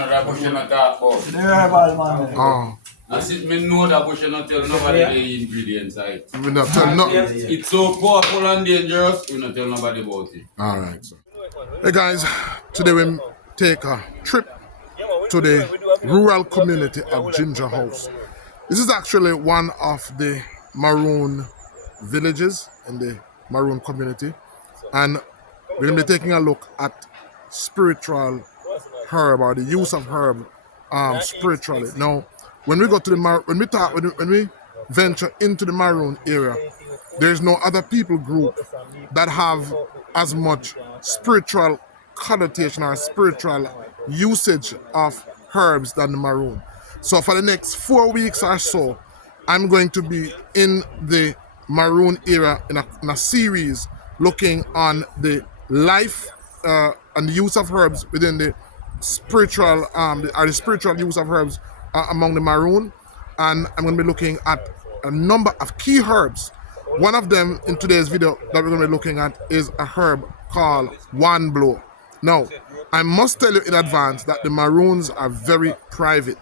know that bush you not talk about. The herbal man. Oh. I said, me know that bush you not tell nobody the ingredients of it. We not tell no. It's so powerful and dangerous, we not tell nobody about it. Alright, so. Hey guys, today we take a trip to the rural community of Ginger House. This is actually one of the Maroon villages in the Maroon community, and we're going to be taking a look at spiritual herb, or the use of herb spiritually. Now, when we go to the when we venture into the Maroon area, there's no other people group that have as much spiritual connotation or spiritual usage of herbs than the Maroon. So for the next 4 weeks or so, I'm going to be in the Maroon area in a series looking on the life and the use of herbs within the spiritual the spiritual use of herbs among the Maroon, and I'm going to be looking at a number of key herbs. One of them in today's video that we're going to be looking at is a herb called One Blow. Now, I must tell you in advance that the Maroons are very private,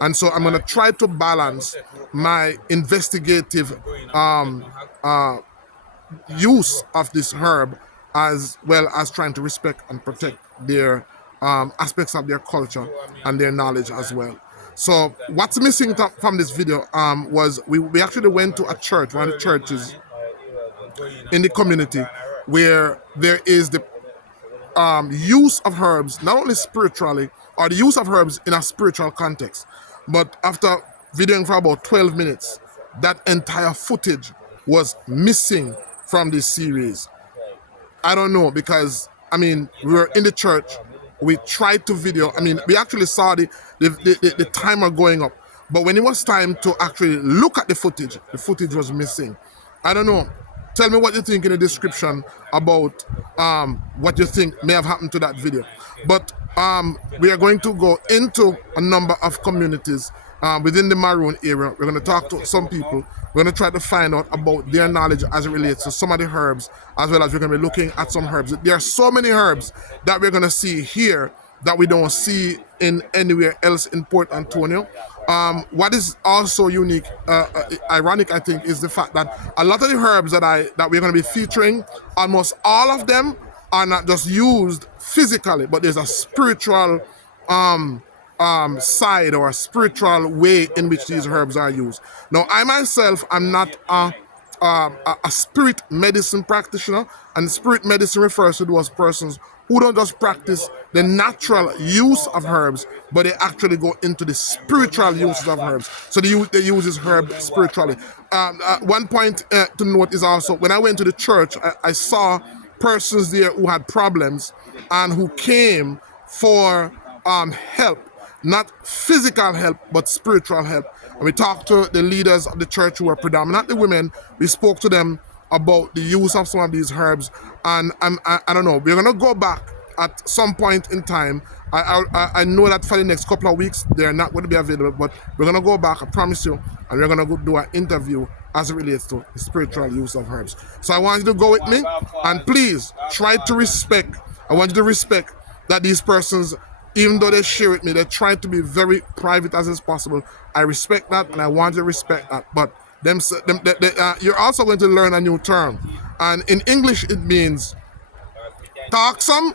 and so I'm going to try to balance my investigative use of this herb as well as trying to respect and protect their aspects of their culture and their knowledge as well. So what's missing from this video was we actually went to a church, one of the churches in the community, where there is the use of herbs, not only spiritually, or the use of herbs in a spiritual context, but after videoing for about 12 minutes, that entire footage was missing from this series. I don't know, because, I mean, we were in the church, we tried to video, I mean, we actually saw the timer going up, but when it was time to actually look at the footage was missing. I don't know. Tell me what you think in the description about what you think may have happened to that video. But we are going to go into a number of communities within the Maroon area. We're going to talk to some people. We're going to try to find out about their knowledge as it relates to some of the herbs, as well as we're going to be looking at some herbs. There are so many herbs that we're going to see here that we don't see in anywhere else in Port Antonio. What is also unique, ironic, I think, is the fact that a lot of the herbs that we're going to be featuring, almost all of them are not just used physically, but there's a spiritual side or a spiritual way in which these herbs are used. Now, I myself am not a spirit medicine practitioner, and spirit medicine refers to those persons who don't just practice the natural use of herbs, but they actually go into the spiritual uses of herbs. So they use this herb spiritually. One point to note is also, when I went to the church, I saw persons there who had problems and who came for help, not physical help, but spiritual help. And we talked to the leaders of the church, who are predominantly women. We spoke to them about the use of some of these herbs, and I don't know, we're gonna go back at some point in time. I know that for the next couple of weeks they're not going to be available, but we're gonna go back, I promise you, and we're gonna go do an interview as it relates to the spiritual use of herbs. So I want you to go with me, and please try to respect, I want you to respect that these persons, even though they share with me, they're trying to be very private as is possible. I respect that, and I want you to respect that. But you're also going to learn a new term, and in English it means talk some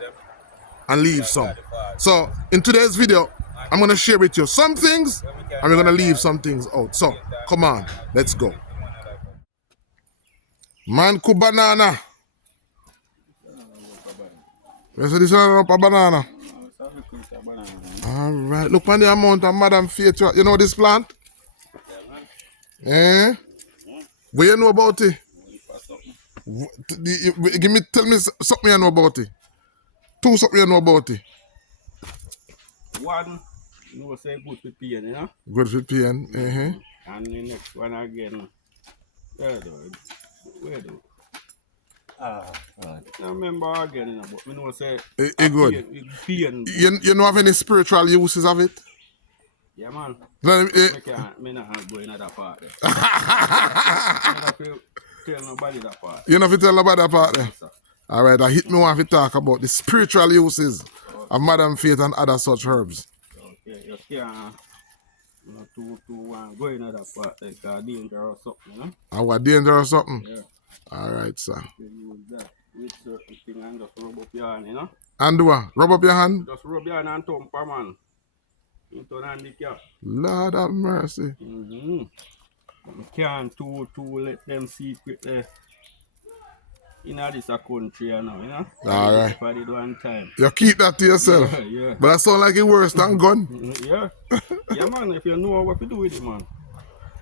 and leave some. So in today's video, I'm going to share with you some things, and we're going to leave some things out. So come on, let's go. Manku banana. Where's this one up a banana? All right, look on the amount of Madam Faith. You know this plant? Eh? What you know about it? Tell me something you know about it. Two something you know about it. One, you know, say good for pain, you know? Good for pain. And the next one again. Where do? I remember again, you know, but we know say good. Pain. You know have any spiritual uses of it? Yeah, man. Me not go in that part there. I don't tell nobody that part. You know if you tell nobody that part there? Alright, I hit me one to talk about the spiritual uses of Madam Faith and other such herbs. you can't too go in that part like danger or something, you know? And what danger or something? Yeah. Alright, sir. You use that with certain thing and just rub up your hand, you know? And do what? Rub up your hand? Just rub your hand and thump a man. Into the handicap. Lord have mercy. Mm-hmm. You can't too let them secretly in this a country, you know? Alright. For the one time. You keep that to yourself. Yeah, yeah. But that sound like it worse than gun. Yeah. Yeah, man, if you know what to do with it, man.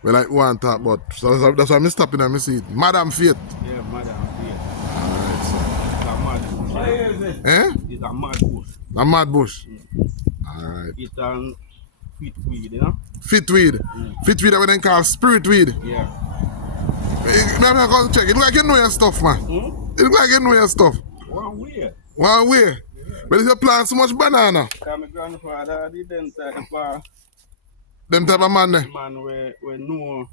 Well, like one talk about. So that's why I'm stopping and I see it. Madam Faith. Yeah, Madam Faith. Alright, sir. It's a mad bush. Eh? It's a mad bush. A mad bush. Alright. It's a fit weed, you know? Fit weed. Fit weed that we then call spirit weed. Yeah. I'm going to check. It look like you know your stuff, man. It look like you know your stuff. One way. One way. Yeah. But if you plant so much banana, Because my grandfather did them type of them type of man there. man where know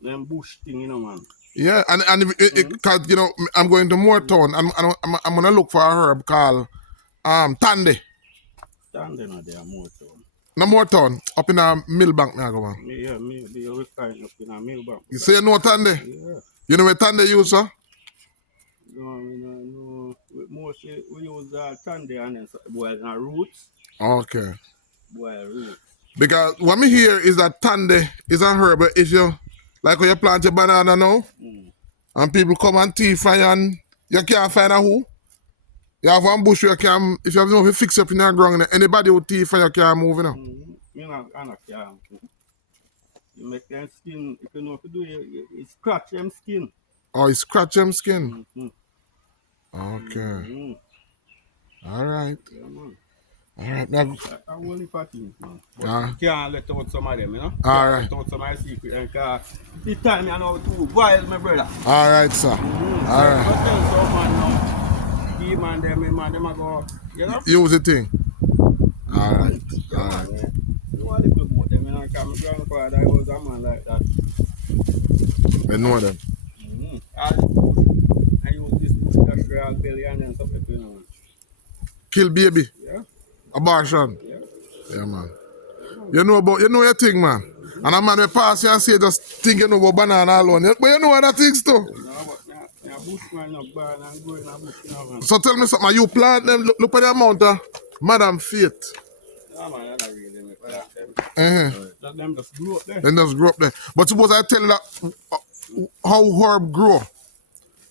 them bush thing, you know, man. Yeah, and because you know I'm going to Moortown. I'm gonna look for a herb called Tandy. Standing out there more so. No Moortown, up in a Millbank now go on. Yeah, me they always find up in a mailbox. You say you know Tandy? Yeah. You know where Tandy use, sir? No. Mostly we use tandy and then boil roots. Okay. Boil roots. Because what me hear is that Tandy is a herb. If you like when you plant your banana now, and people come and thief from you and you can't find a who. You have one bush where you can, if you have no fix up in the ground, anybody who thief from you can't move, you know. You know, I can't. You make them skin, if you know what to do, you scratch them skin. Oh, you scratch them skin? Mm-hmm. Okay. All right. Yeah, man. All right. Now, I only for things, man. But you can't let out some of them, you know? All right. Let out some of my secret. Because this time I know too wild, my brother. All right, sir. All right. But tell some man now, the man, them a go, you know? Use the thing. All right. All right. You want to look about them, you know? Because my grandfather was a man like that. I know them. I use this industrial belly and then something, you know. Kill baby. Yeah. Abortion. Yeah. Yeah, man. You know your thing, man. And a man will pass you and say just think you know about banana alone. But you know other things too. No, but bushman not bad and go in a bush, you know, man. So tell me something. You plant them. Look at the amount of Madam Faith. No, man, I don't really make that. Let them just grow up there. Then just grow up there. But suppose I tell you that how herb grow.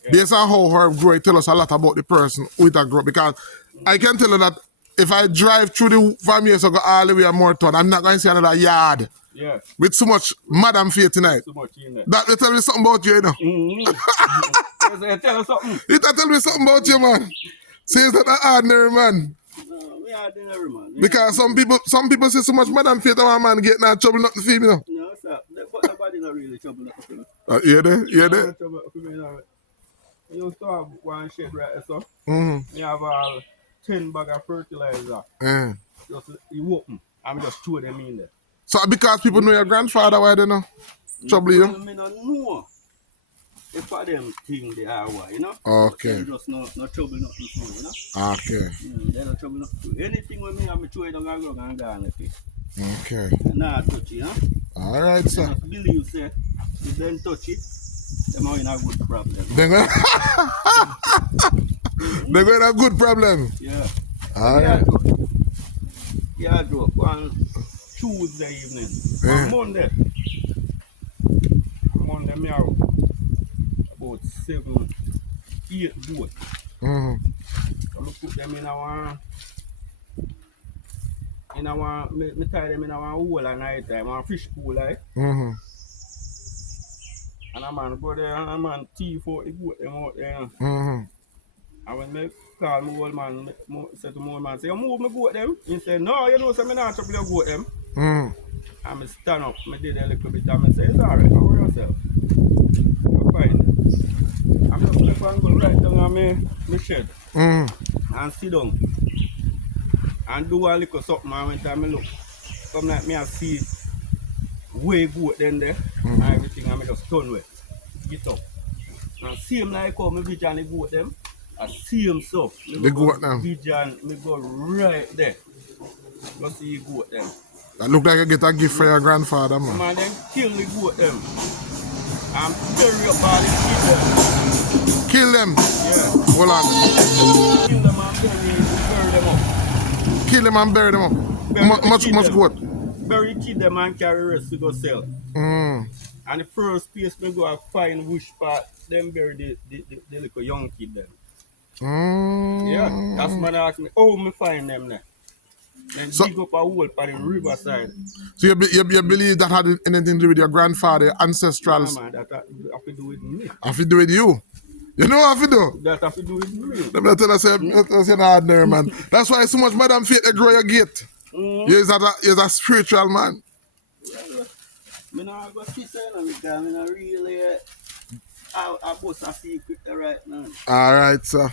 Yeah. Based on how herb grow, it tell us a lot about the person who it grow. Because I can tell you that if I drive through the farm years ago all the way to Moortown, I'm not going to see another yard. Yes. With so much Madam Faith tonight. So much in there. That will tell me something about you, you know. Tell us something. It tell me something about you, man. Says that an ordinary man. No, we are ordinary, man. Because some people say so much Madam Faith that one man getting in trouble not to feed me, you know. No, sir. But nobody not really trouble not to feed me. Hear that? Hear that? You used to have one shed right there, so. You have all 10 bag of fertilizer. Just you open. I'm just throw them in there. So because people know your grandfather, why they know? Trouble you? I don't know. If for them thing they are, you know? Okay. They just no trouble nothing to you know? Okay. They no trouble nothing to anything with me, I'm throw it down and go and gone with it. Okay. Nah, touch it, you know? All right, sir. Just believe, say, if they don't touch it, them are in a good problem. They're going to have a good problem. Yeah. All right. Yeah, drop on Tuesday evening. On Monday, me have about 7, 8 boats. So I put them in me tie them in our hole at night time, our fish pool, like. And a man go there and a man thief out the boat them out there. And when me call my old man, say to my old man, say, you move my goat them? He said, no, you know, so me not trouble your goat them. And I stand up, I did a little bit and I say, it's alright, don't worry yourself. You're fine. I'm just going to go right down on my shed and sit down and do a little something. And when time I look, come like me and see way goat then there and everything, and I just turn wet, get up. And same like how I vision the goat them, I see him so. The goat now. Vision, I go right there. Go see the goat them. That look like you get a gift for your grandfather, man. Man, them kill the goat them. And bury up all the kids them. Kill them. Yeah. Hold on. Kill them and bury them up. Kill them and bury them up. Much goat. Bury the kid them and carry rest to go sell. Mm. And the first place me go and find bush part, them bury the little young kid them. Mm. Yeah, that's man ask me, oh, me find them there. Then So- dig up a hole by the riverside. So you believe that had anything to do with your grandfather, your ancestrals? Nah, man, that have to do with me. Have to do with you. You know what have to do? That have to do with me. Let me tell you, you're not ordinary, man. That's why so much Madam Faith they grow your gate. You're a spiritual man. Well, me not go kiss her, because me not really I bust a secret right now. All right, sir.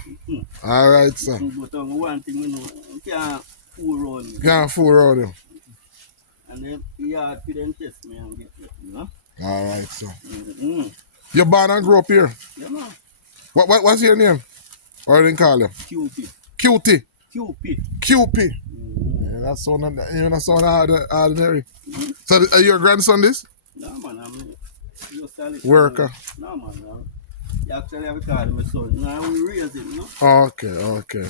All right, sir. But one thing you know, you can't fool around me. Can't fool around you. And then you hard for them test me and get it, you know? All right, sir. Mm-hmm. You born and grew up here. Yeah, man. What's your name? What do you call you? Cupid. Cutie. Cupid. Cupid. Yeah, that's so ordinary. So are you your grandson this? No, man, I'm just a little Worker. No, man, no. You actually have to call my son. Now we raise it, you know? Okay.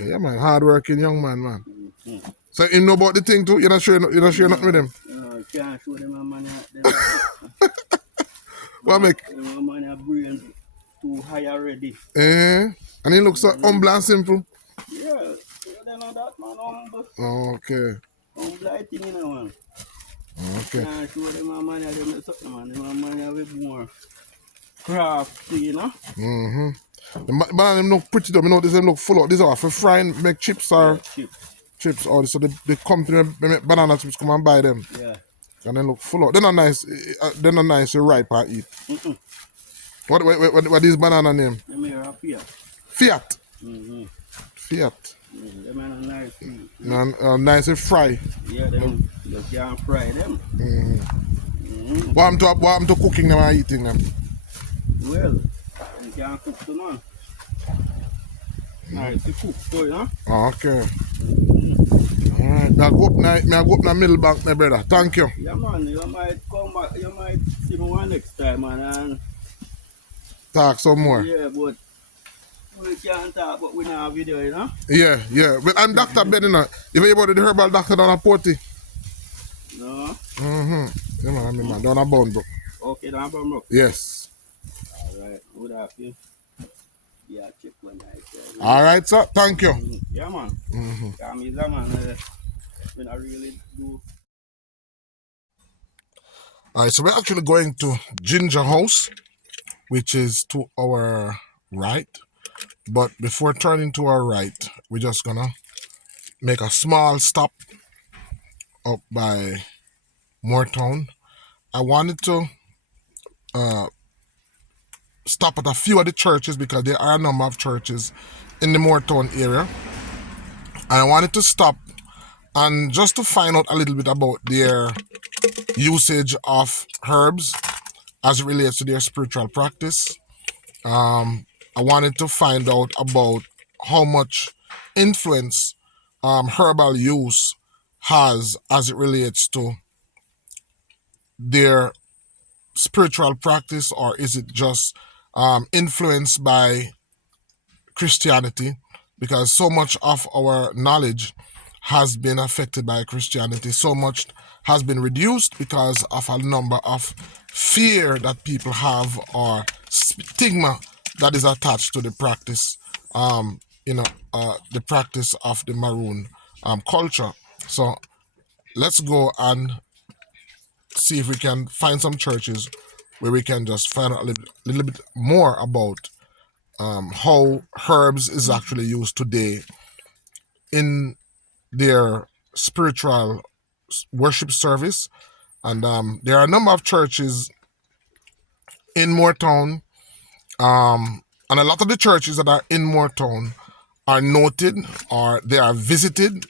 Yeah, man. Hard-working young man. Mm-hmm. So you know about the thing too? You're not sure nothing with him? You can't show them a man. What make? A man brain too high already. And he looks so humble and simple. Yeah, they know that, man, humble. Okay. Humble, I think, you know, man. Okay. Can't show them a man, them something, man. Them a man a bit more crafty, you know? Mm-hmm. The banana them look pretty though. You know, them look full out. These are for frying, make chips or chips. Or so the company make banana chips come and buy them. Yeah. And they look full out. They're not nice. They're not nice to ripe and eat. Mm-mm. What is banana name? Them here are Fiat. Fiat. Mm-hmm. Fiat. Them are nice too. Nice to fry. Yeah, them, you can't fry them. What I'm to cooking them and eating them? Well, you can't cook too, man. Nice to cook too, you know? Okay. Alright, I go up na middle bank, my brother. Thank you. Yeah, man, you might come back, you might see me one next time, man. And Talk some more. yeah, but we can't talk, but we don't have video, you know? Yeah. But I'm Dr. Ben, you know. You hear about the herbal doctor down at Porty? No? Mm-hmm. Yeah, man, I mean, man, down at Bournemouth. Okay, down Brook. Yes. Alright, good afternoon. Yeah, check one night. Alright, sir. Thank you. Yeah, man. Because me, man, when I really do. Alright, so we're actually going to Ginger House, which is to our right. But before turning to our right, we're just gonna make a small stop up by Moortown. I wanted to stop at a few of the churches because there are a number of churches in the Moortown area. And I wanted to stop and just to find out a little bit about their usage of herbs as it relates to their spiritual practice. I wanted to find out about how much influence herbal use has as it relates to their spiritual practice, or is it just influenced by Christianity? Because so much of our knowledge has been affected by Christianity. So much has been reduced because of a number of fear that people have or stigma that is attached to the practice, the practice of the Maroon culture. So let's go and see if we can find some churches where we can just find out a little bit more about how herbs is actually used today in their spiritual worship service. And there are a number of churches in Moortown, and a lot of the churches that are in Moortown are noted or they are visited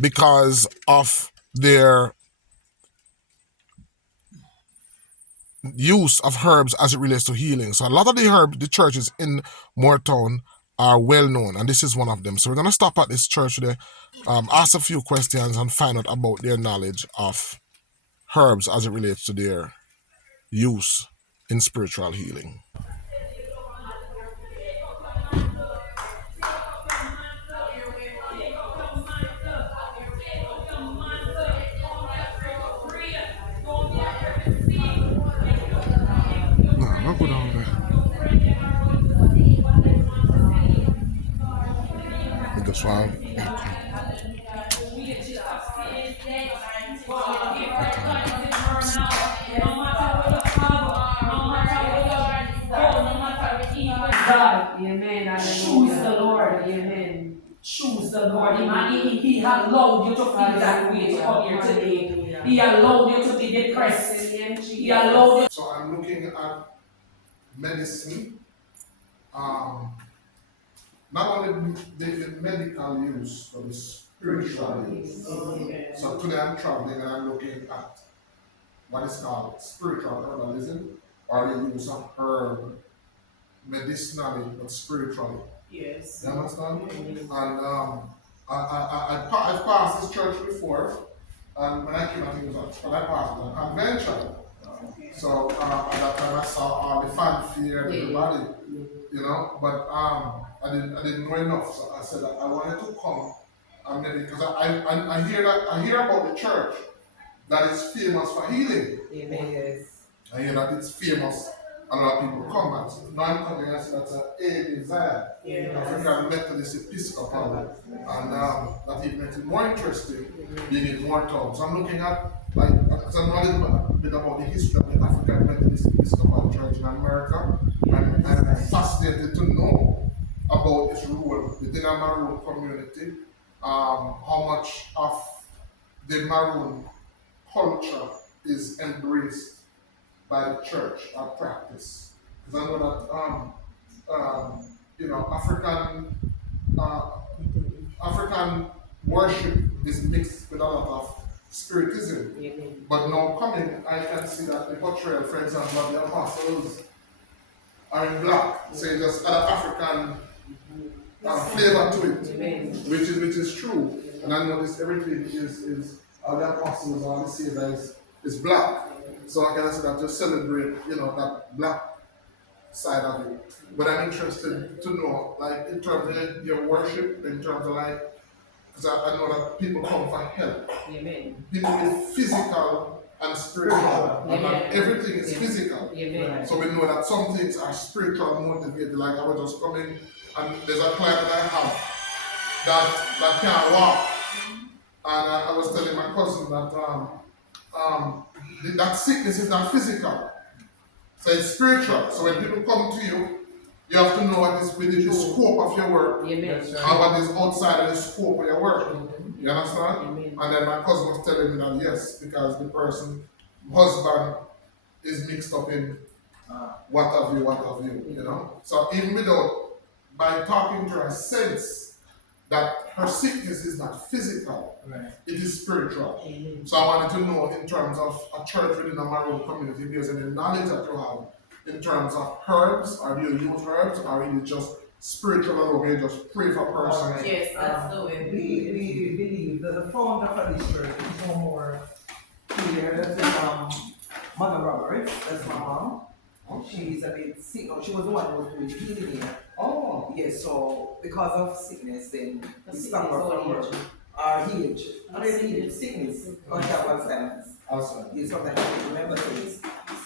because of their use of herbs as it relates to healing. So a lot of the churches in Moortown are well known, and this is one of them. So we're gonna stop at this church there ask a few questions and find out about their knowledge of herbs as it relates to their use in spiritual healing. No, I'll go down there. Because while God. Amen. Choose the Lord. Amen. Choose the Lord. He allowed you to feel that way to come here today. He allowed you to be depressed. He allowed you. So I'm looking at medicine, not only the medical use, but the spiritual use. So today I'm traveling and I'm looking at what is called spiritual herbalism, or the use of herb medicinally but spiritually. Yes. You understand? And I've passed this church before, and when I came, I think it was when I passed the convention. So at that time I saw all the fanfare and everybody, you know, but I didn't know enough. So I said that I wanted to come and maybe because I hear about the church that is famous for healing. Yes. I hear that it's famous. A lot of people come and now I'm coming and say that's an AME African Methodist Episcopal, and that even makes it more interesting, being in more towns. So I'm looking at, like, because I know a little bit about the history of the African Methodist Episcopal Church in America, and I'm fascinated to know about its role within a Maroon community, how much of the Maroon culture is embraced by the church or practice. Because I know that you know, African worship is mixed with a lot of spiritism. But now coming, I can see that the portrayal, for example, of the apostles are in black. So it just add African flavor to it, which is true. And I notice everything is all the apostles, all the saviors is black. So I can say that to celebrate, you know, that black side of it. But I'm interested to know, like, in terms of your worship, in terms of like, because I know that people come for help. Amen. People with physical and spiritual, and not everything is physical. Amen. So we know that some things are spiritual motivated. Like I was just coming, and there's a client that I have that can't walk, and I was telling my cousin that that sickness is not physical, so it's spiritual. So when people come to you, you have to know what is within the scope of your work, and what is outside of the scope of your work. You understand? And then my cousin was telling me that yes, because the person, husband, is mixed up in what have you, you know. So even without, by talking to her, sense that her sickness is not physical, it is spiritual. So I wanted to know, in terms of a church within a Maroon community, if there's any knowledge that you have in terms of herbs, or do you use herbs, or is it just spiritual alone, you just pray for a person? Yes, that's the way. We believe that the founder of this church is no more here. That's Mother Roberts, that's my mom. She's a bit sick. No, she was the one who was doing healing here. Oh. Yes, so because of sickness, then we stopped her from her. Our age. Not really age, sickness. Because she has Alzheimer's. Awesome. You sometimes you remember things.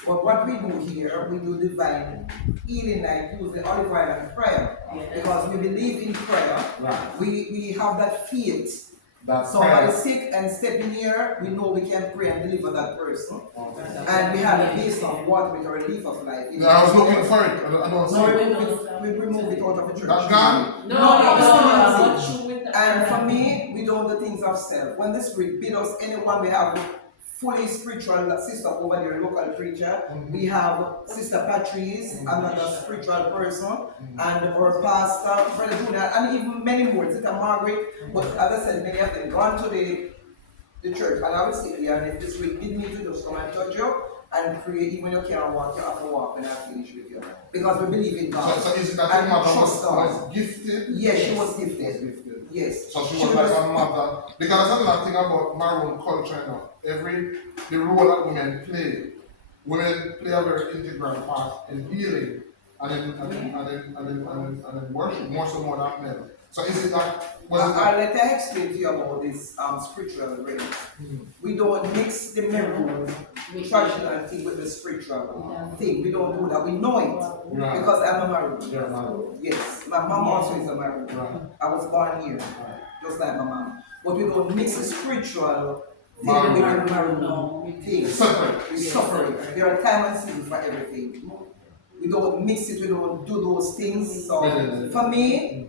But what we do here, we do divine healing, like using olive oil and prayer. Because we believe in prayer. Right. We have that faith. That's Somebody sick and stepping here, we know we can pray and deliver that person. And we have a basin of water with a relief of life. Yeah, I was looking for it. I don't see it. We remove it out of the church. That's gone? No. And for me, we don't do the things of self. When the Spirit bid us, anyone we have fully spiritual sister over there, local preacher. We have Sister Patrice, another spiritual person, and our pastor, Brother Junior, and even many more, Sister Margaret. But as I said, many of them gone to the church, and I will sit here, and if this week did need to just come and touch you and pray, even you can't walk, you have to walk when I finish with you. Because we believe in God. So is it that your mother was gifted? Yes, she was gifted. Yes. So she was like a mother. Because that's another thing about Maroon culture now. The role that women play a very integral part in healing and in worship, more so more than men. So is it that, Let me explain to you about this spiritual realm. We don't mix the Maroon traditional thing with the spiritual thing. We don't do that. We know it because I'm a Maroon. you're Maroon? Yes, my mom also is a Maroon. Right. I was born here, just like my mom. But we don't mix the spiritual thing Maroon. with the Maroon thing. Separate. We separate. There are time and seasons for everything. We don't mix it. We don't do those things. So for me,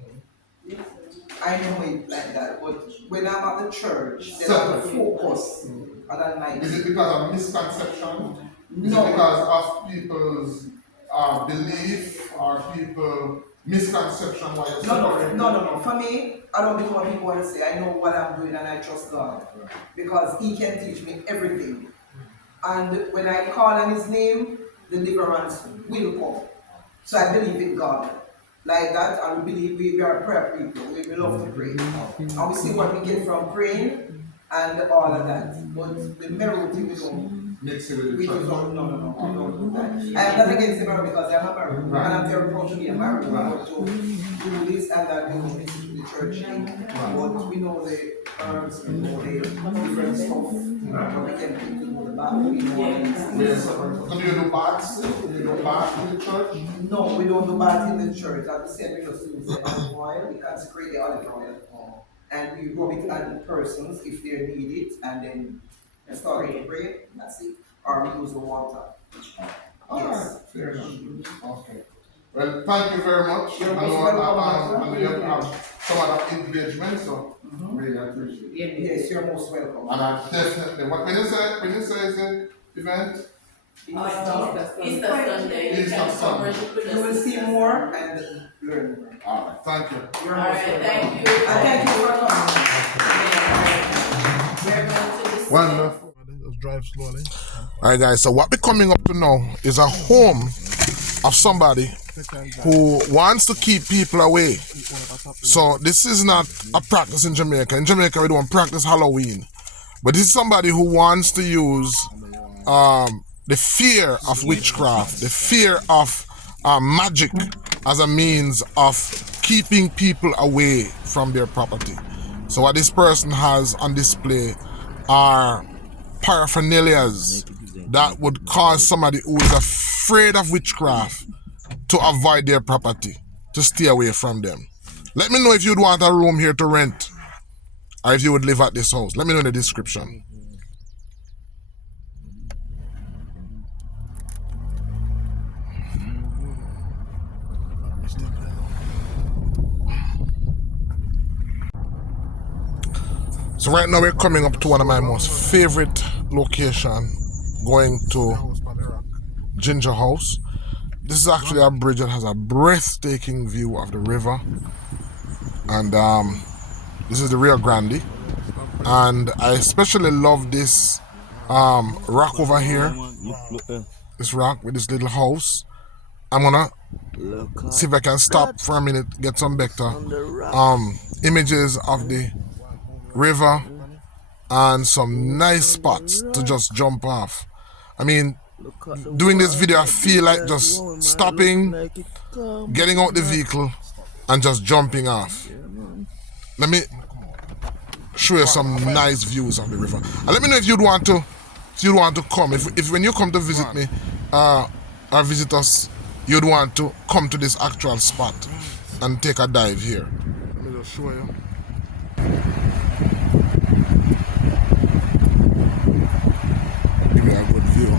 I know it like that, but when I'm at the church, then I have to focus on that night. Is it because of misconception? Is No. it because of people's belief or people misconception why you're separating? No. For me, I don't do what people want to say. I know what I'm doing and I trust God. Because He can teach me everything. And when I call on His name, deliverance will come. So I believe in God. Like that, and we believe we are prayer people. We love to pray. And we see what we get from praying and all of that. But the Maroon thing we don't Mix it with the we church. don't, no, we don't do that. I am not against the Maroon because I'm a Maroon. And I'm very proud to be a Maroon. But to do this and that, we don't mix it with the church thing. But we know the herbs, we know the different stuff. But we can do the back, we know what it is. So do you do baths? Do you do baths in the church? No, we don't do baths in the church. Like we said, we just use the olive oil. We consecrate the olive oil. And we rub it on the persons if they need it. And then start to pray. That's it. Or we use the water. Alright, fair enough. Okay. Well, thank you very much. You're I know most welcome. you have some other engagement, so really appreciate it. Yes, you're most welcome. And I definitely, when you say it's an event, Easter Sunday. Easter Sunday. You will see more and learn more. Alright, thank you. You're All most right, welcome. thank you. And thank you for coming. We're going to the Wonderful. Let's drive slowly. Alright guys, so what we're coming up to now is a home of somebody who wants to keep people away. So this is not a practice in Jamaica. In Jamaica we don't practice Halloween. But this is somebody who wants to use the fear of witchcraft, the fear of magic as a means of keeping people away from their property. So what this person has on display are paraphernalias that would cause somebody who is afraid of witchcraft to avoid their property, to stay away from them. Let me know if you'd want a room here to rent or if you would live at this house. Let me know in the description. So right now we're coming up to one of my most favorite location, going to Ginger House. This is actually a bridge that has a breathtaking view of the river, and this is the Rio Grande, and I especially love this rock over here, this rock with this little house. I'm gonna see if I can stop for a minute, get some better images of the river and some nice spots to just jump off. I mean, doing this video I feel like just stopping, getting out the vehicle and just jumping off. Let me show you some nice views of the river. And let me know if you'd want to come. If when you come to visit me or visit us, you'd want to come to this actual spot and take a dive here. Let me just show you. Give you a good view.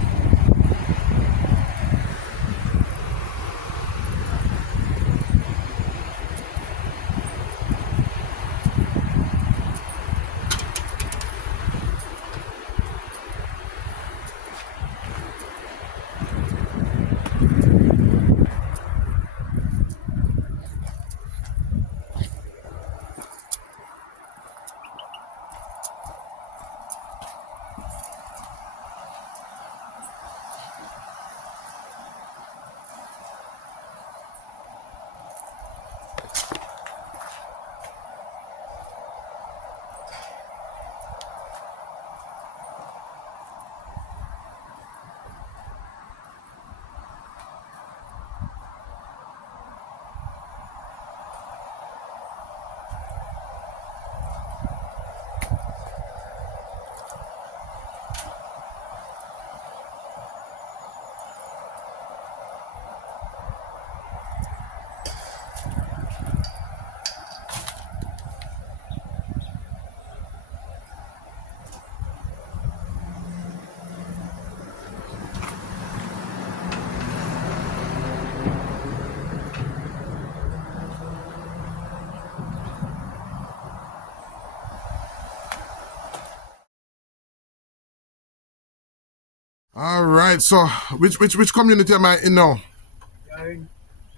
All right. So which community am I in now?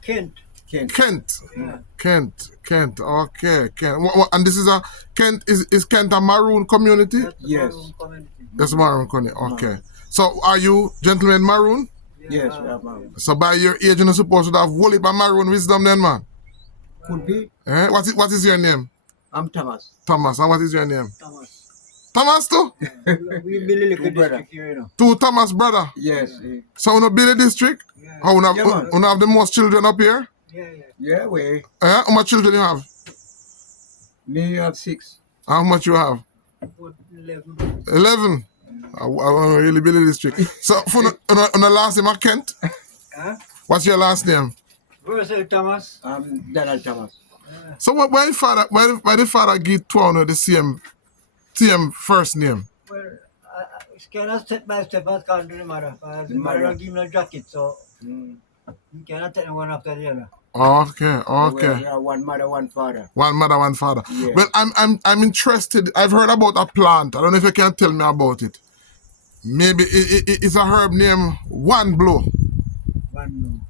Kent. Kent. Yeah. Kent. Okay, Kent. And this is a Kent is Kent a Maroon community? That's the Yes. Maroon community. That's Maroon community. Okay. So are you gentlemen Maroon? Yes, we have Maroon. So by your age, you're not supposed to have whole heap of Maroon wisdom then, man. Could be. Eh? What is your name? I'm Thomas. Thomas. And what is your name? Thomas. Thomas too? We Billy Liquor brother. district here, you know. Two Thomas brother. Yes. So in a Billy district? Yeah. How you have, Yeah, man. you have the most children up here? Yeah. Yeah, we. Eh? How much children you have? Me have 6. How much you have? About 11. 11. I really Billy district. So for the last name of Kent? Huh? What's your last name? Russell Thomas. I'm Donald Thomas. So why the father give Tuano the same first name? Well, it's kind of step by step as can't do the matter. The mother don't give me a jacket, so you cannot take one after the other. Okay. We are one mother, one father. One mother, one father. Yeah. Well, I'm interested. I've heard about a plant. I don't know if you can tell me about it. Maybe it's a herb named One Blow.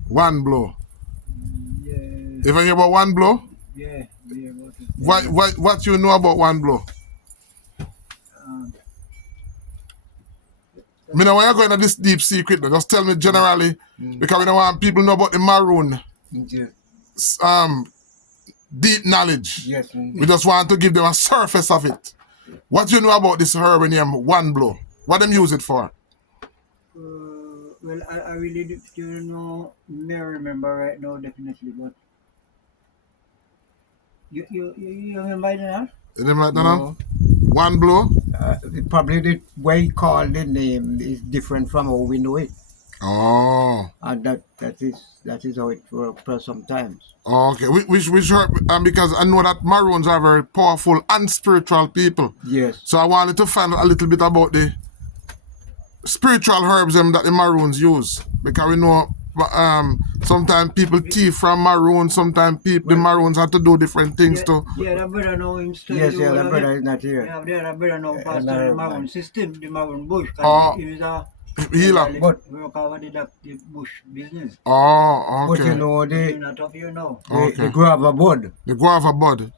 One Blow. Yeah. Ever hear about One Blow? Yeah. What is What you know about One Blow? Me know why you're going into this deep secret, but just tell me generally, because we don't want people know about the Maroon Yeah. deep knowledge. Yes. We just want to give them a surface of it. What you know about this herb named One Blow? What them use it for? well, I really don't know. May remember right now definitely, but you remember that? You know that now? One Blow? Probably the way he called the name is different from how we know it. Oh. And that is how it works sometimes. Okay. Which herb? Because I know that Maroons are very powerful and spiritual people. Yes. So I wanted to find out a little bit about the spiritual herbs that the Maroons use. Because we know sometimes people thief from Maroon, sometimes the Maroons have to do different things too. Yeah, that brother know him still. Yes, that brother is not here. Yeah, that brother know pastor the Maroon system, the Maroon bush. Oh. He was a Healer. But- work over the bush business. Oh, But you okay. know You're the not up here now. Okay. guava bud The guava bud.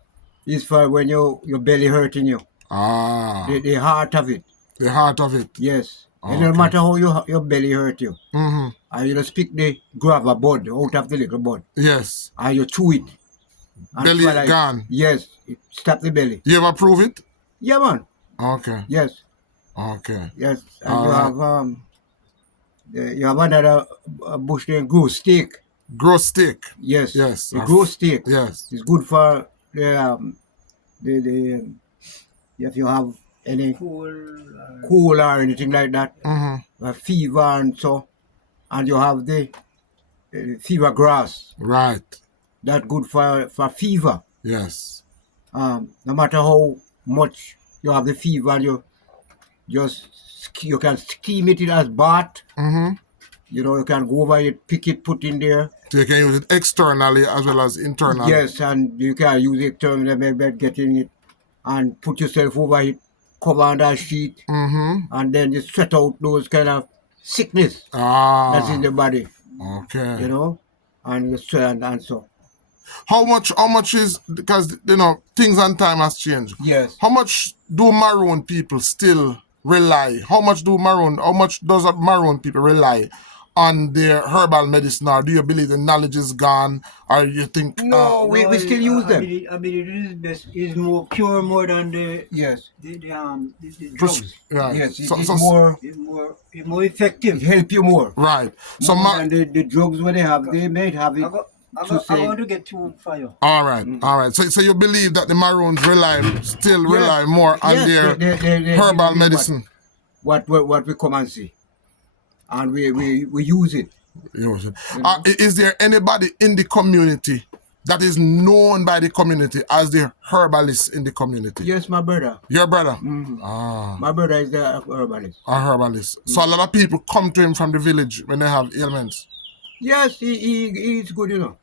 is for when your belly hurting you. Ah. The heart of it. The heart of it. Yes. Okay. It no matter how your belly hurt you. Mm-hmm. And you just pick the guava bud out of the little bud. Yes. And you chew it. And Belly swallow it. gone. Yes. It stop the belly. You ever prove it? Yeah, man. Okay. Yes. Okay. Yes. And Alright. you have another bush named grow steak. Grow stick. Yes. Yes. The grow steak. Yes. It's good for the if you have any cool or anything like that, Mm-hmm. fever and so, and you have the fever grass. Right. That good for fever. Yes. No matter how much you have the fever, you can steam it as bath. Mm-hmm. You know, you can go over it, pick it, put in there. So you can use it externally as well as internally. Yes, and you can use it to get in it and put yourself over it, cover under a sheet, Mm-hmm. and then you sweat out those kind of sickness that's in the body, Okay. you know, and you sweat and so. How much is, because things and time has changed. Yes. How much do Maroon people still rely? How much does Maroon people rely on their herbal medicine, or do you believe the knowledge is gone, or you think No, we still use them. I believe it is best. Is more pure more than the Yes. the drugs. right. Yes, So- it's so- more, It's more effective. it help you more. right. So And the drugs when they might have it. I want to get two for you. all right. So you believe that the Maroons rely more on Yes, their they herbal use medicine. What we come and see, and we use it. Is there anybody in the community that is known by the community as the herbalist in the community? Yes, my brother. Your brother? Mm-hmm. My brother is the herbalist. A herbalist. So a lot of people come to him from the village when they have ailments. Yes, he's good, you know.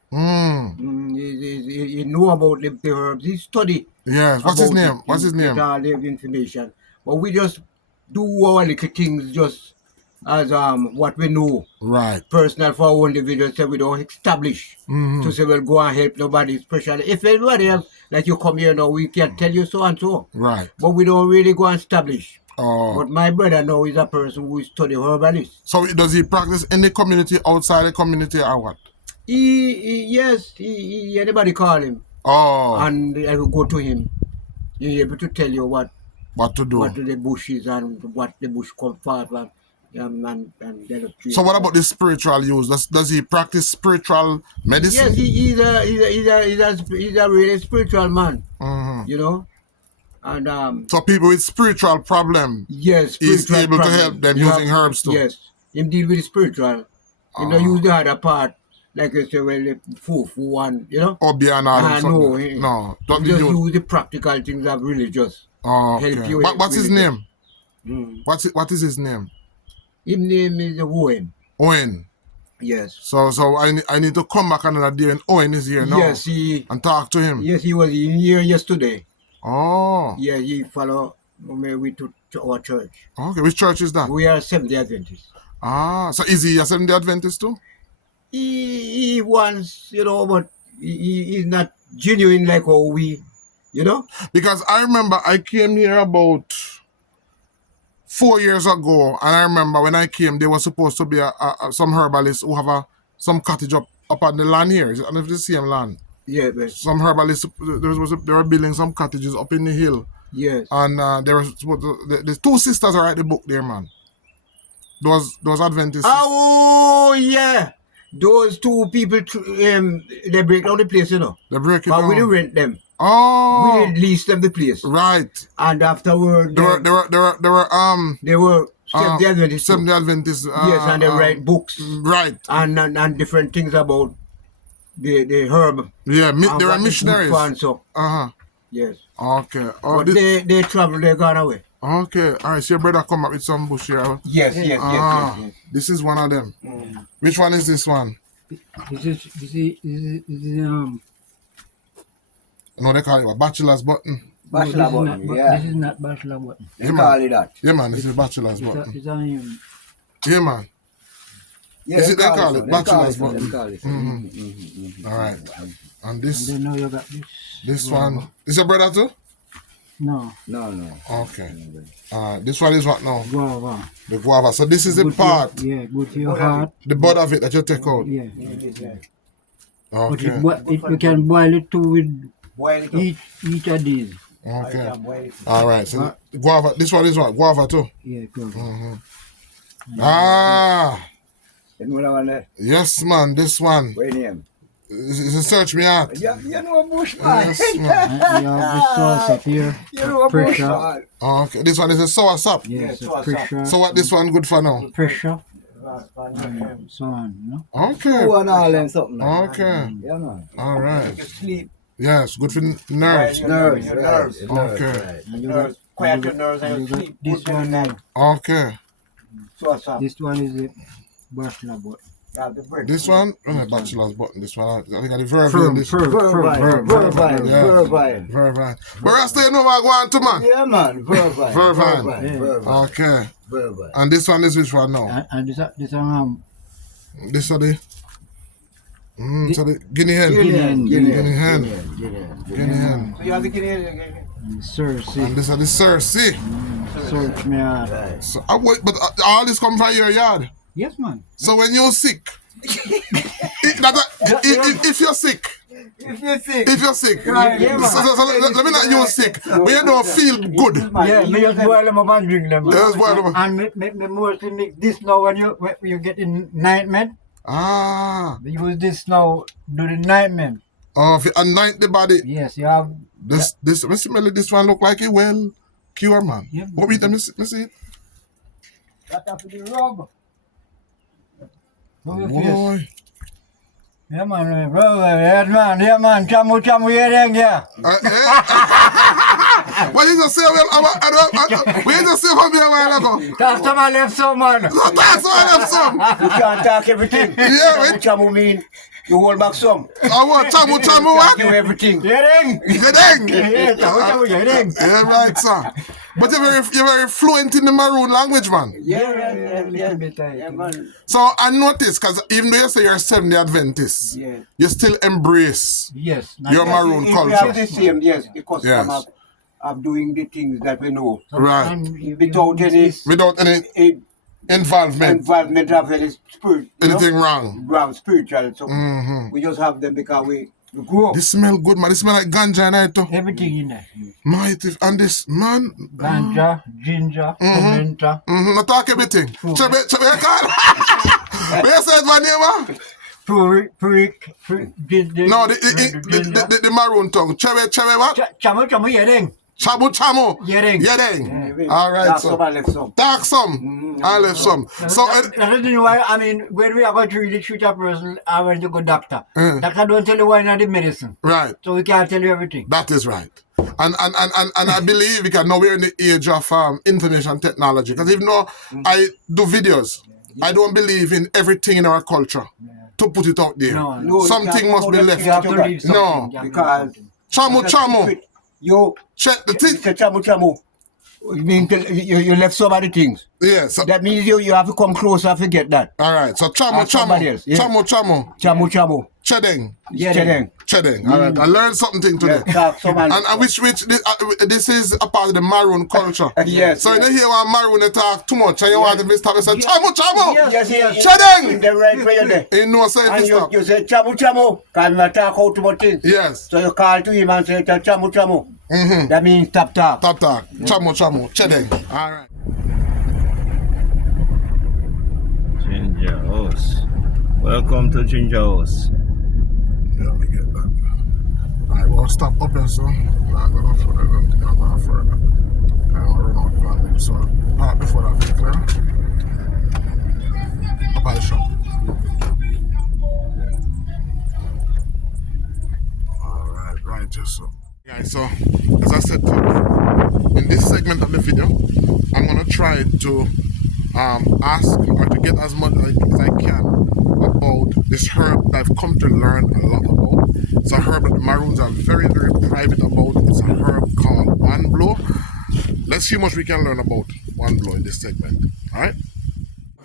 He know about the herbs. He study. Yes. What's his about name? it. He get all the information. But we just do our little things just as what we know. Right. Personal for our individual, so we don't establish to say, well, go and help nobody, especially if anybody else, like you come here now, we can tell you so and so. Right. But we don't really go and establish. Oh. But my brother now is a person who study herbalist. So does he practice in the community, outside the community, or what? Yes, anybody call him. Oh. And I will go to him. He's able to tell you what to do. What the bush is and what the bush come forward and so what about the spiritual use? Does he practice spiritual medicine? Yes, he's a really spiritual man. You know? And so people with spiritual problem, yes, he's able to help them using herbs too. Yes. Him deal with the spiritual. He don't use the other part. Like you say, well, the fufu and, you know? Or beyond all no. Don't just use the practical things of religious. Help you. What's his name? What is his name? His name is Owen. Owen. Yes. So I need to come back another day and Owen is here now. Yes, and talk to him. Yes, he was in here yesterday. Oh. Yeah, he follow me to our church. Okay, which church is that? We are Seventh-day Adventists. So is he a Seventh-day Adventist too? He wants, you know, but he's not genuine like how we, you know? Because I remember I came here about 4 years ago, and I remember when I came, there was supposed to be some herbalists who have some cottage up on the land here. Is it the same land? Yeah, but some herbalists, they were building some cottages up in the hill. Yes. And the two sisters are at the book there, man. Those Adventists. Oh, yeah. Those two people, they break down the place, you know. They break it but down. We didn't rent them. Oh. We didn't lease them the place. Right. And afterward, they were Seventh-day Adventists. Seventh-day Adventists. Yes, and they write books. Right. And different things about the herb. Yeah, they were missionaries. So. Yes. Okay. But they travel, they gone away. Okay. All right, so your brother come up with some bush here. Yes. This is one of them. Which one is this one? This is No, they call it a bachelor's button. Bachelor button, This is not bachelor button. They call it that. Yeah, man, this is bachelor's button. It's on him. Yeah, man. Yes, they call it bachelor's button. All right. And this. And then now you got this. This one. Is your brother too? No. Okay. This one is what now? Guava. The guava. So this is the part. Good to your heart. The bud of it that you take out. Yeah. Okay. But you can boil it too with each of these. Okay. All right. So guava. This one is what? Guava too. Yeah, guava. Yes, man. This one. What name? It's a search me out. You know a bushman. Yes, man. You have the sauce up here. You know a bushman. Okay. This one is a sour sap. Yes, pressure. So what this one good for now? Pressure. So on, no? Okay. Who and all them something. Okay. Yeah, man. All right. Sleep. Yes, good for nerves. Nerves. Okay. Quiet your nerves and you sleep. This one now. Okay. This one is the bachelor button. This one, bachelor's button. This one, I think I the verb. Verbine. But I still know what I want to, man. Yeah, man. Verbine. Okay. Verbine. And this one is which one now? And this This are the. So the guinea hen. Guinea hen. So you have the guinea hen. And Cersei. And this are the Cersei. Search me out. So, but all this come from your yard. Yes, man. So when you're sick, if you're sick, Right, yeah, so let me not use sick, but you don't feel good. Yeah, me just boil them up and drink them. Just boil them up. And me mostly mix this now when you get in nightmare. We use this now during nightmare. If you anoint the body. Yes, you have. This one look like it well cure, man. Yeah, what we let me see it. That have to be rub. Boy. Yeah, man, brother. Yeah, man. Chamu, yeah. What did you say? What did you say for me a while ago? That's some left some, man. That's why I left some. You can't talk everything. Yeah, Chamu mean. You hold back some. I want chamu what? You everything. Yering! Yedeng. Yeah, yering. Yeah, right, sir. But you're very fluent in the Maroon language, man. Yeah, man. So I noticed, because even though you say you're Seventh-day Adventist, Yeah. you still embrace Yes. your Maroon We have culture. the same, yes, because Yes. of doing the things that we know. Right. Without any Without any involvement, involvement of any spirit. anything wrong. Wrong, spiritual. So we just have them because we grew up. This smell good, man. This smell like ganja and I too. Everything in there. Mighty. And this, man. Ganja, ginger, pimenta. Not talk everything. Chebe, you call? Where you say it, my name, man? No, the Maroon tongue. Chebe, what? Chamu yering. Chamu. Yering. Yedeng. All right, That's so. some I left some. Dark some. I left some. So, That's the reason why, I mean, when we are going to really treat a person, I went to go doctor. Doctor don't tell you why not the medicine. right. So we can't tell you everything. That is right. And I believe, because now we're in the age of information technology. Because even though I do videos, I don't believe in everything in our culture to put it out there. No, Something must be left. You have to leave something. No. You have to leave Because something. Chamu. you, Check the thing. Mr. Chamu. You mean you left so many things. Yeah. So, That means you have to come closer and forget that. all right. So Ask somebody Chamu. else, yeah. Chamu. Chamu. Chedeng. Chedeng. All right. I learned something today. Yeah, talk so much. And which this is a part of the Maroon culture. Yes. So you don't hear one Maroon they talk too much and you want to stop and say Chamu. Yes. Chedeng. The right way you're there. You know, say And if you stop. you say Chamu. Can you talk out about things? Yes. So you call to him and say Chamu. That means stop talk. Top talk. Chamu. Chedeng. All right. Ginger House. Welcome to Ginger House. Yeah, let me get that. Alright, we'll stop up here, so I'm going to further. I'm going to further. I'm going to run out of that. So, park before that vehicle. Up at the shop. Alright, right, just so. Guys, so, as I said, in this segment of the video, I'm going to try to ask or to get as much as I can about this herb that I've come to learn a lot about. It's a herb that the Maroons are very, very private about. It's a herb called One Blow. Let's see how much we can learn about One Blow in this segment. Alright?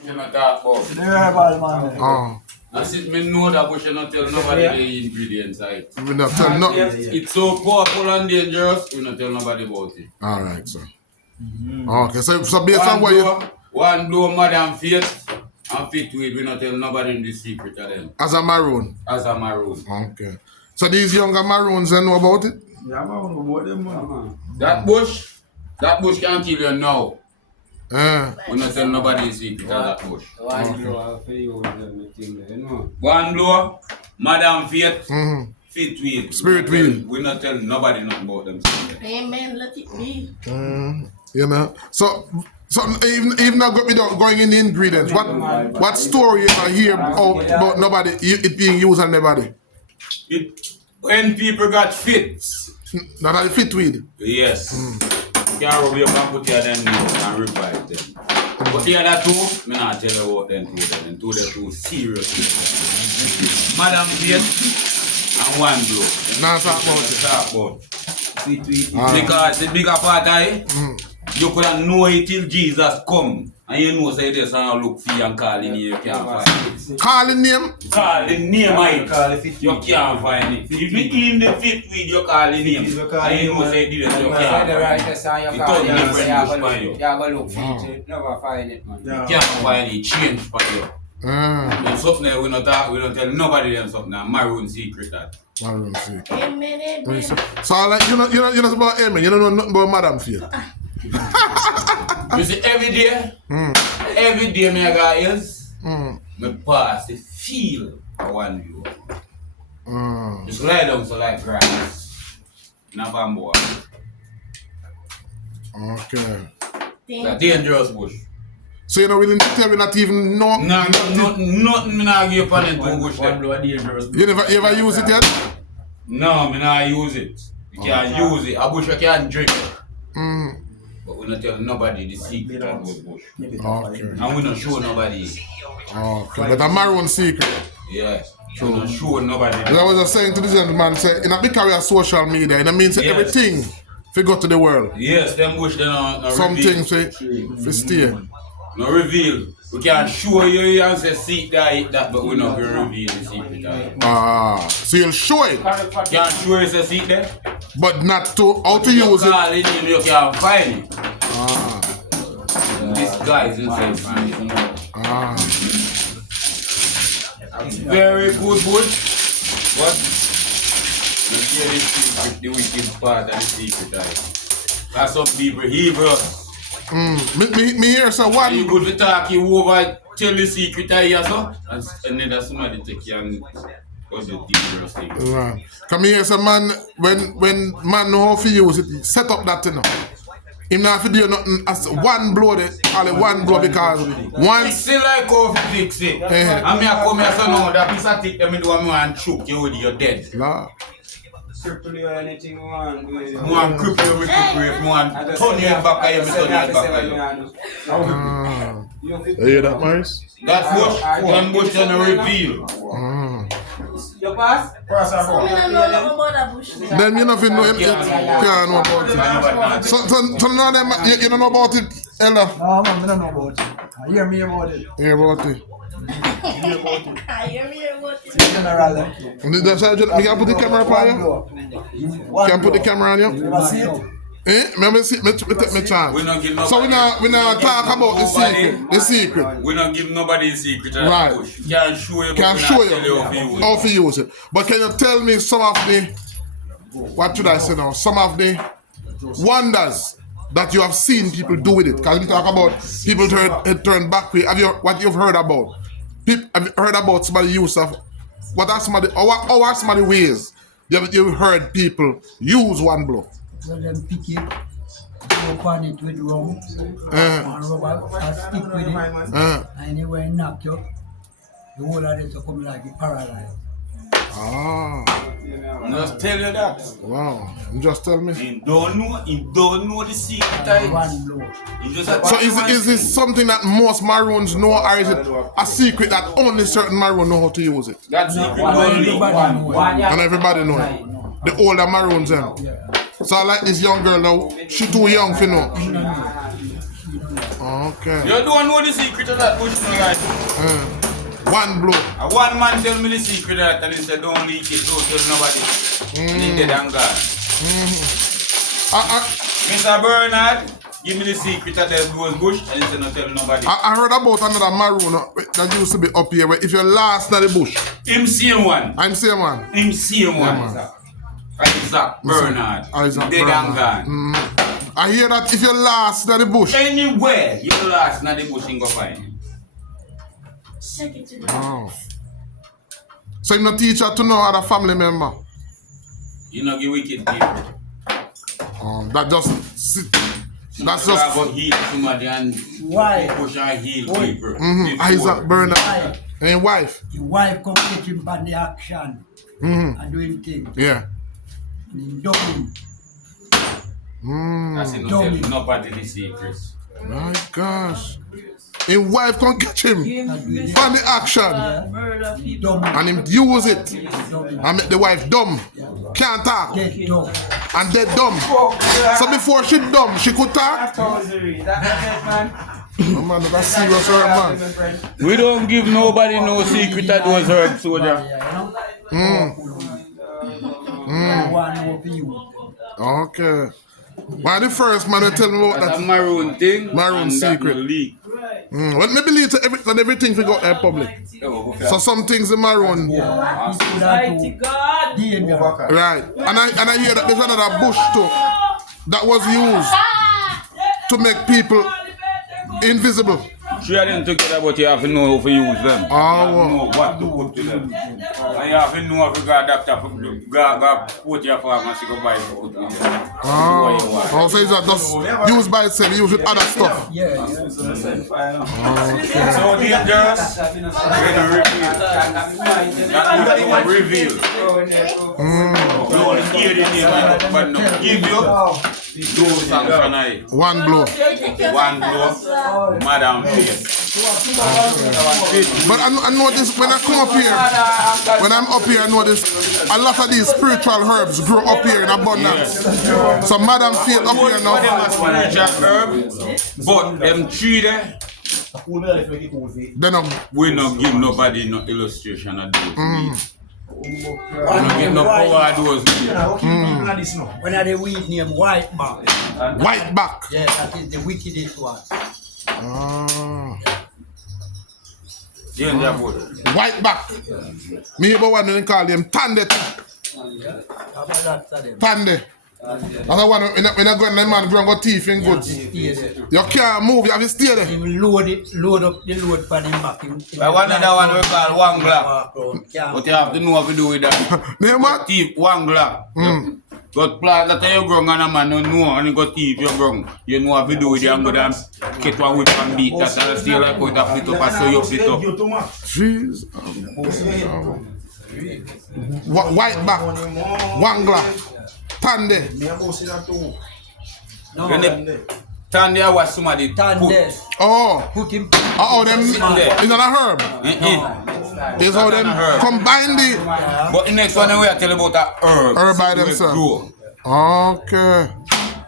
You not talk about. Herbal, man. And since me know that we should not tell nobody the ingredients, right? We not tell no. It's so powerful and dangerous, we not tell nobody about it. Alright, so. Okay, so based on what you. One blow Madam Faith and fit with, we not tell nobody in the secret of them. As a Maroon. As a Maroon. Okay. So these younger Maroons, they know about it? Yeah, man, about them, man. That bush can kill you now. We not tell nobody the secret of that bush. One blow, Madam Faith, fit with. Spirit wheel. We not tell nobody nothing about them. Amen. Let it be. You know? So even now without going in the ingredients, what story you hear about nobody, it being used on nobody? When people got fits. Not a fit weed. Yes. You can rub your and put your them and revive them. But the other two, me not tell you about them two. Them two, they're too serious. Madam Faith and One Blow. Now talk about it. Because the bigger part of it, you couldn't know it till Jesus come. And you know say this and you look for and call in here, you can't find it. Call the name? Call the name of it, you can't find it. If you clean the fit weed, you call the name. And you know say this, you can't find it. It does different bush for you. You gotta look for it, never find it, man. You can't find it, change for you. And something that we don't tell nobody them something, a Maroon secret that. Maroon secret. Amen. Amen. So like you know about amen, you don't know nothing about Madam Faith. You see, every day me got hills, me pass the feel of One Blow. Just lie down so like grass. Not bamboo. Okay. It's a dangerous bush. So you know willing to tell me not even know? Nothing me not give upon it to bush them. You ever use it yet? No, me not use it. You can't use it. A bush you can't drink it. But we not tell nobody the secret of those bush. Okay. And we not show nobody. Okay. But a Maroon secret. Yeah. You don't show nobody. I was just saying to this gentleman, say, in a big career of social media, it means Yes. everything if you go to the world. Yes, them bush they no Some reveal. things we stay. No reveal. We can show you and say seek that, eat that, but we're not going to reveal the secret. So you'll show it, Can show you say seek that? but not to how to use You it. call it in, you can find it. This guy is inside find it. Very good bush. But let's hear this secret, the wicked part of the secret. That's some people evil. Me hear so You one. good to talk you over, tell the secret I hear so, and then somebody take you and go the dangerous thing. Right. Come here, so man, when man know how to use it, set up that thing. Him not have to do nothing as one blow, only one blow because once. Still like how to fix it. And me a come here so now, that piece of tick them do me and choke you with your dead. Nah. Cripple you or anything you want. Me want cripple you, me cripple you. Me want turn you back at you, me turn you back at you. You hear that, Maurice? That bush, one bush gonna reveal. You pass? Then you nothing know him, you can't know about it. So none of them, you don't know about it, Ella? No, man, I don't know about it. Hear me about it. Hear about it. General. That's why we can put the camera upon you? Can put the camera on you? You ever see it? Let me see, me take my chance. We not give nobody. So we not talk about the secret. The secret. We don't give nobody the secret. Right. Can show you. Can but we show not tell you how to use it. how to use it. But can you tell me some of the, what should I say now? Some of the wonders that you have seen people do with it. Because we talk about people turn back way. What you've heard about? Have you heard about somebody use of, what are some of the, how are some of the ways you've heard people use one blow? So then pick it, go upon it with rum, and rubber, and stick with it, and anywhere knock you, the whole of it will come like a paralyzed. Just tell you that. Wow. You just tell me. He don't know the secret. One blow. He just a So is this something that most Maroons know, or is it a secret that only certain Maroons know how to use it? that secret Everybody only. know it. And everybody know it. The older Maroons them. So I like this young girl now, she too young for know. Okay. You don't know the secret of that bush, no guy. One blow. One man tell me the secret of that and he said don't leak it, don't tell nobody. And he dead and gone. Mr. Bernard, give me the secret of that bush and he said don't tell nobody. I heard about another Maroon that used to be up here where if you're last in the bush. Him same one. I'm same one. Him same one. Isaac Bernard. Isaac Dead Bernard. and gone. I hear that if you're last in the bush. Anywhere you last in the bush you go find him. Oh. So you're not teacher to know other family member. You know give wicked people. That just sit. That's You just go heal somebody and Why? push and heal people. Isaac Bernard Why? and wife. The wife come get him on the action and doing things. Yeah. And he done him. That's it, no tell nobody the secrets. My gosh. His wife can't catch him on the action He done him. and him use it He done him. and make the wife dumb. Can't talk Get done. and dead dumb. So before she dumb, she could talk. Oh man, that's serious herb, man. We don't give nobody no secret of those herbs, soldier. One over you. Okay. Why the first man they tell me about That's a that? Maroon thing. Maroon and that secret. will leak. Well, maybe believe to everything we got in public. So some things in Maroon. Mighty God. Danger. Right. And I hear that there's another bush too that was used to make people invisible. Three of them together, but you have to know how to use them. You have to know what to put to them. And you have to know if you got a doctor go put your pharmacy go buy it to put to them. Oh, so it's not just used by itself, used with other stuff. Yeah. So dangerous, when reveal. That will reveal. You only hear the name, but no give you. Do sanction. One blow. One blow, Madam face. But I notice when I come up here, when I'm up here, I notice a lot of these spiritual herbs grow up here in abundance. So Madam Faith up here now. Spiritual herb, but them tree there, we not give nobody no illustration of those. We don't get no power of those. When are the weed named white back? White back. Yeah, that is the wickedest one. White back. Me about one when they call them Tande. How about that to them? Tande. That's the one when I go in the man ground got teeth in goods. You can't move, you have to stay there. Him load up the load for him back. I want another one we call wangla. But you have to know what to do with that. Name what? Teeth, wangla. Got plant that you ground and a man don't know and you got teeth you ground. You know what to do with it and go down get one whip and beat that and still like put a flip up and so you flip up. Jeez. White back. Wangla. Tande. When they Tande I watch somebody Tande. Oh. Put him. Oh, them. Is that a herb? Is how them combine the. But the next one we are telling about a herb. Herb by themselves. Okay.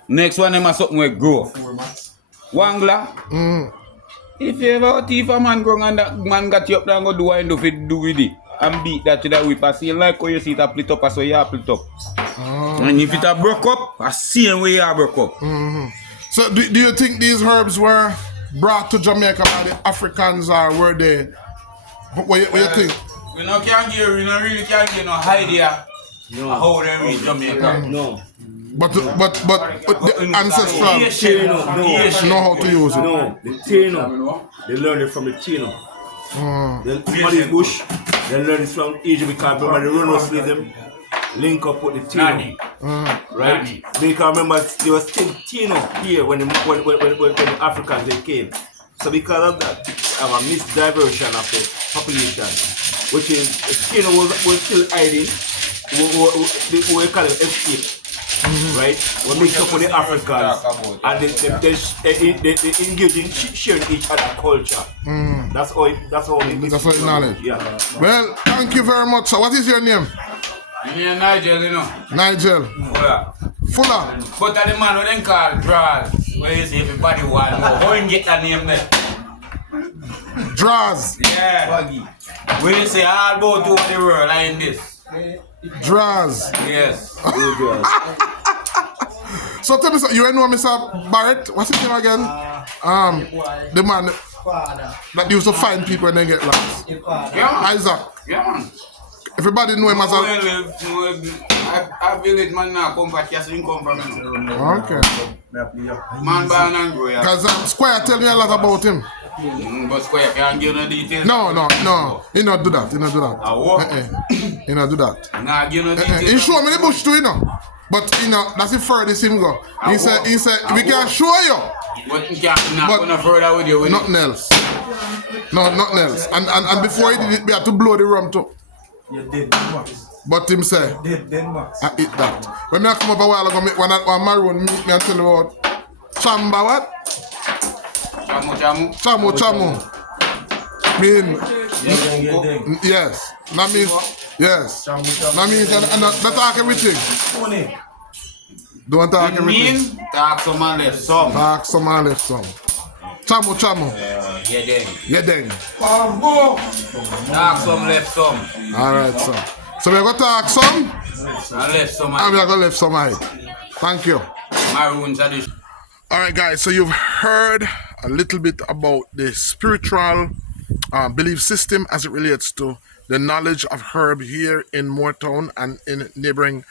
Next one them are something we grow. Wangla. If you ever thief a man grow and that man got you up there and go do what you do with it and beat that to the whip and see like how you see it a split up so you split up. And if it a broke up, I see way you broke up. So do you think these herbs were brought to Jamaica by the Africans or were they? What you think? We no really can't get no idea how they reach Jamaica. No. But the ancestral know how to use it. No, the Tino, they learned it from the Tino. Somebody's bush, they learned it from Egypt because remember the Maroons with them link up with the Tino. Right? Because remember there was still Tino here when the Africans they came. So because of that, have a misdiversion of the population, which is Tino was still hiding. We call it escape. Right? We mix up with the Africans and they engage in sharing each other's culture. That's how they mix That's what knowledge. Yeah. Well, thank you very much. So what is your name? My name Nigel, you know. Nigel. Fuller. But the man what they call Draws. Where you see everybody want to know. How you get that name there? Draws. Yeah. Where you say all about over the world like in this. Draws. Yes. So tell me, you know Mr. Barrett? What's his name again? The man that used to find people and then get lost. Yeah. Isaac. Yeah, man. Everybody know him as a village man now come back here, so he come from him. Okay. Man born and grow, yeah. Because Squire tell me a lot about him. But Square can't give no details. No. He not do that. He not do that. What? He not do that. Nah, give no details. He show me the bush too, you know. But you know, that's the furthest him go. He said, we can show you. But you can't not go no further with you. Nothing else. No, nothing else. And before he did it, we had to blow the rum too. You did Max. But him say, Did Max. I eat that. When I come up a while ago, one Maroon meet me and tell me about Chamba what? Chamu. Mean, yes. That means, yes. That means, and that talk everything. Don't talk everything. Talk some and left some. Talk some and left some. Chamu. Yeah, then. Talk some, left some. Alright, so. So we're going to talk some. And left some. And we're going to left some height. Thank you. Maroons are the... Alright guys, so you've heard a little bit about the spiritual belief system as it relates to the knowledge of herb here in Moortown and in neighboring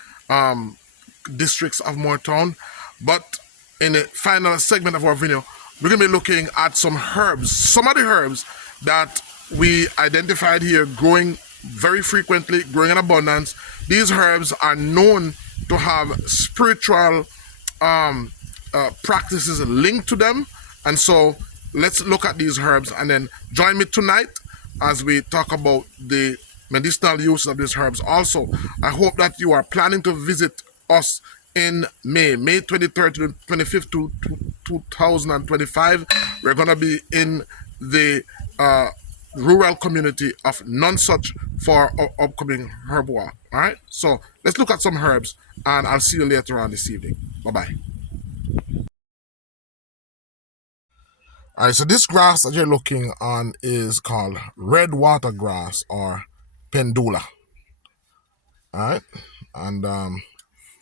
districts of Moortown. But in the final segment of our video, we're going to be looking at some herbs, some of the herbs that we identified here growing very frequently, growing in abundance. These herbs are known to have spiritual practices linked to them, and so let's look at these herbs and then join me tonight as we talk about the medicinal use of these herbs. Also, I hope that you are planning to visit us in May 23rd to 25th, 2025. We're gonna be in the rural community of Nonsuch for our upcoming herb walk. All right, so let's look at some herbs, and I'll see you later on this evening. Bye bye. All right, so this grass that you're looking on is called red water grass or pendula. All right, and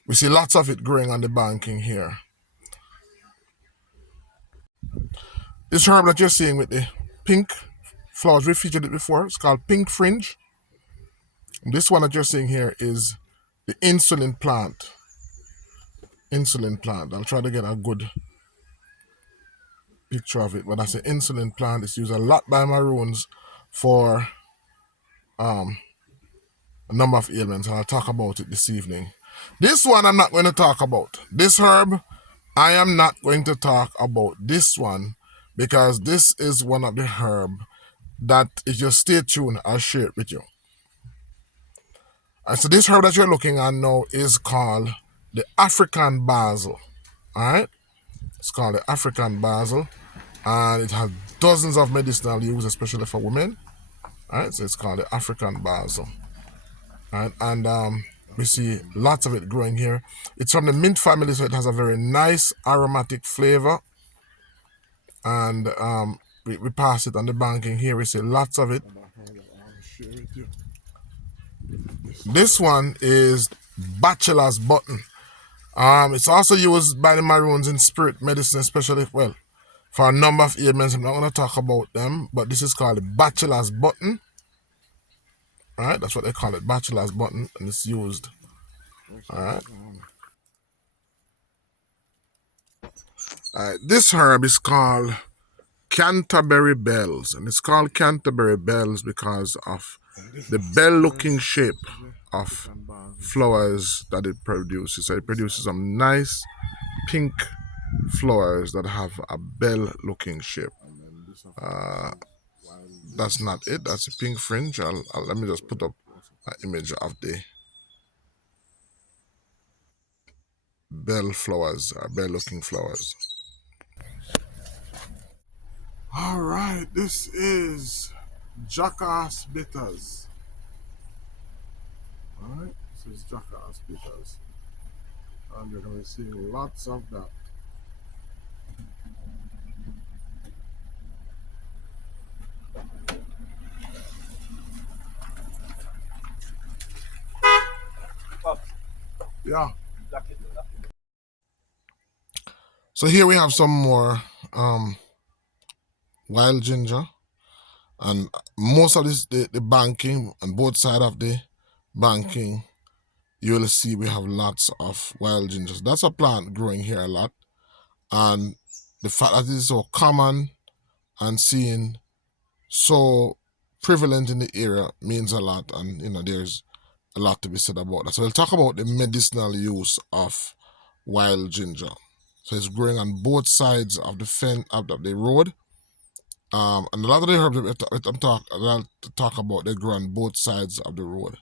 we see lots of it growing on the banking here. This herb that you're seeing with the pink flowers, we featured it before. It's called pink fringe. This one that you're seeing here is the insulin plant. Insulin plant. I'll try to get a good picture of it. When I say insulin plant, it's used a lot by Maroons for a number of ailments, and I'll talk about it this evening. This one I'm not going to talk about. This herb, I am not going to talk about this one because this is one of the herb that, if you stay tuned, I'll share it with you. And so this herb that you're looking at now is called the African basil. All right, it's called the African basil, and it has dozens of medicinal use, especially for women. All right, so it's called the African basil. All right, and we see lots of it growing here. It's from the mint family, so it has a very nice aromatic flavor. And we pass it on the banking here. We see lots of it. This one is bachelor's button. It's also used by the Maroons in spirit medicine, especially, well, for a number of ailments. I'm not going to talk about them, but this is called the bachelor's button. All right, that's what they call it, bachelor's button, and it's used. All right. This herb is called Canterbury bells, and it's called Canterbury bells because of the bell-looking shape of flowers that it produces. So it produces some nice pink flowers that have a bell-looking shape. That's not it. That's a pink fringe. Let me just put up an image of the bell flowers, bell-looking flowers. All right, this is jackass bitters. All right, this is jackass bitters, and you're going to see lots of that. Yeah. So here we have some more wild ginger, and most of this the banking, and both sides of the banking, you will see we have lots of wild gingers. That's a plant growing here a lot, and the fact that it is so common and seen so prevalent in the area means a lot, and there's a lot to be said about that. So we'll talk about the medicinal use of wild ginger. So it's growing on both sides of the road. And a lot of the herbs I'll talk about, they grow on both sides of the road.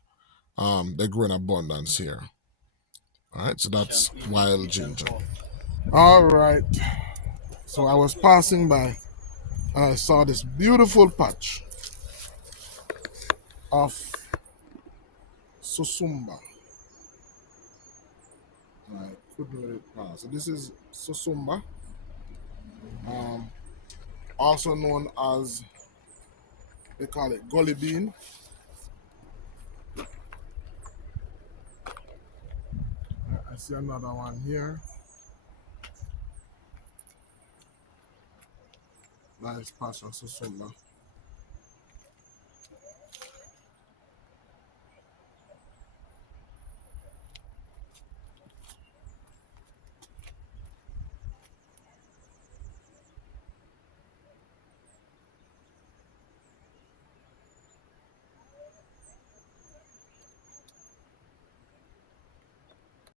They grow in abundance here. All right, so that's wild ginger. All right, so I was passing by and I saw this beautiful patch of susumba. I couldn't let it pass. So this is susumba, also known as, they call it gully bean. I see another one here. Nice patch of susumba.